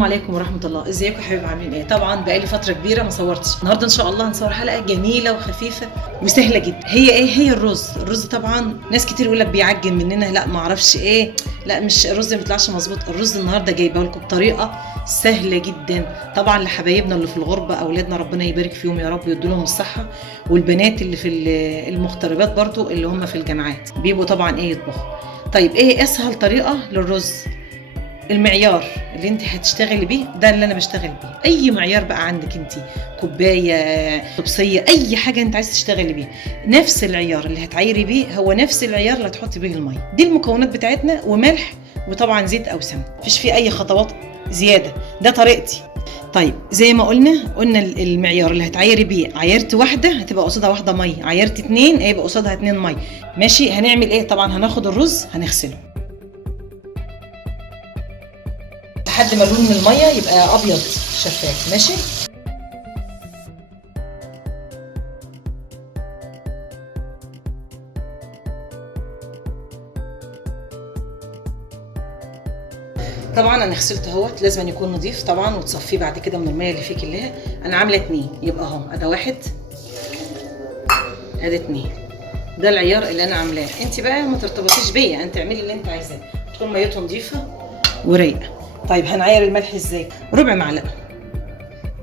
السلام عليكم ورحمة الله. ازيكم يا حبايبي، عاملين ايه؟ طبعا بقالي فترة كبيرة ما صورتش. النهارده ان شاء الله هنصور حلقة جميلة وخفيفة وسهلة جدا. هي ايه؟ هي الرز طبعا ناس كتير يقول لك بيعجن مننا، لا ما اعرفش ايه، لا مش الرز ما بيطلعش مظبوط. الرز النهارده جايبه لكم بطريقة سهلة جدا، طبعا لحبايبنا اللي في الغربة، اولادنا ربنا يبارك فيهم يا رب ويدوا لهم الصحة، والبنات اللي في المغتربات برضو اللي هم في الجامعات بيبقوا طبعا ايه يطبخوا. طيب ايه اسهل طريقة للرز؟ المعيار اللي انت هتشتغلي بيه ده اللي انا بشتغل بيه. اي معيار بقى عندك انت، كوبايه، طبسيه، اي حاجه انت عايز تشتغلي بيه، نفس العيار اللي هتعيري بيه هو نفس العيار اللي هتحطي بيه الميه. دي المكونات بتاعتنا، وملح، وطبعا زيت او سمنه، مفيش فيه اي خطوات زياده، ده طريقتي. طيب زي ما قلنا المعيار اللي هتعيري بيه، عيرت واحده هتبقى قصادها واحده ميه، عيرت اتنين هيبقى قصادها اتنين ميه. ماشي، هنعمل ايه؟ طبعا هناخد الرز هنغسله لحد ما لون الميه يبقى ابيض شفاف. ماشي، طبعا انا غسلته اهوت، لازم يكون نظيف طبعا، وتصفيه بعد كده من الميه اللي فيه كلها. انا عامله اتنين، يبقى اهو ادي واحد ادي اتنين، ده العيار اللي انا عاملاه. انت بقى ما ترتبطيش بيا، انت اعملي اللي انت عايزاه، تكون ميته نظيفه ورايقه. طيب هنعير الملح ازاي؟ ربع معلقه.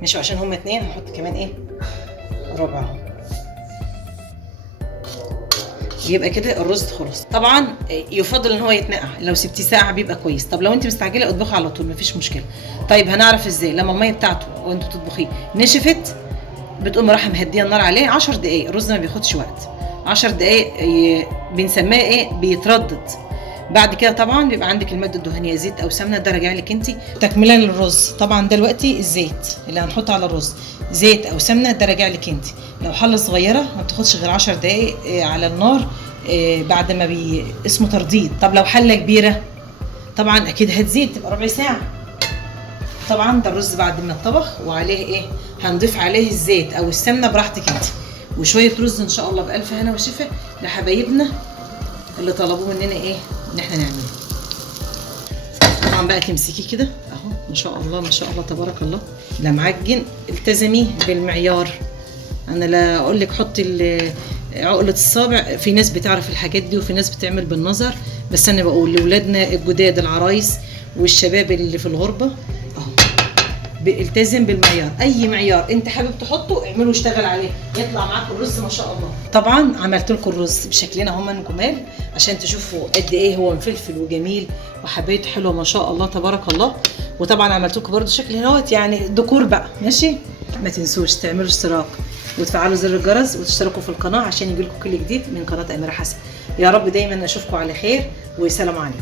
ماشي، عشان هما اتنين هنحط كمان ايه، ربع اهو، يبقى كده الرز خلص. طبعا يفضل ان هو يتنقع، لو سبتيه ساعه بيبقى كويس. طب لو انت مستعجله اطبخي على طول مفيش مشكله. طيب هنعرف ازاي؟ لما الميه بتاعته وانتوا تطبخيه نشفت، بتقوم رايحه مهديه النار عليه 10 دقائق. الرز ما بياخدش وقت، 10 دقائق بنسميها ايه، بيتردد. بعد كده طبعا بيبقى عندك الماده الدهنيه، زيت او سمنه، ده راجع لك انت. تكمله للرز طبعا دلوقتي الزيت اللي هنحطه على الرز، زيت او سمنه، ده راجع لك انت. لو حله صغيره ما بتاخدش غير 10 دقائق على النار بعد ما اسمه ترديد. طب لو حله كبيره طبعا اكيد هتزيد، تبقى ربع ساعه. طبعا ده الرز بعد ما اتطبخ وعليه ايه، هنضيف عليه الزيت او السمنه براحتك انت، وشويه رز ان شاء الله بالف هنا وشفا لحبايبنا اللي طلبوه مننا ايه ان احنا نعمله. طبعا بقى تمسكيه كده اهو، ما شاء الله ما شاء الله تبارك الله، لا معجن. التزمي بالمعيار، انا لا اقول لك حطي عقله الصابع، في ناس بتعرف الحاجات دي وفي ناس بتعمل بالنظر، بس انا بقول لاولادنا الجداد العرايس والشباب اللي في الغربه اهو، التزم بالمعيار. اي معيار انت حابب تحطه اعمله واشتغل عليه، يطلع معاك الرز ما شاء الله. طبعا عملت لكم الرز بشكلنا هم جمال عشان تشوفوا قد ايه هو مفلفل وجميل وحبايته حلوه ما شاء الله تبارك الله. وطبعا عملت لكم برده شكل هنا يعني ديكور بقى. ماشي، ما تنسوش تعملوا اشتراك وتفعلوا زر الجرس وتشتركوا في القناه عشان يجيلكم كل جديد من قناه اميره حسن. يا رب دايما اشوفكم على خير، وسلام عليكم.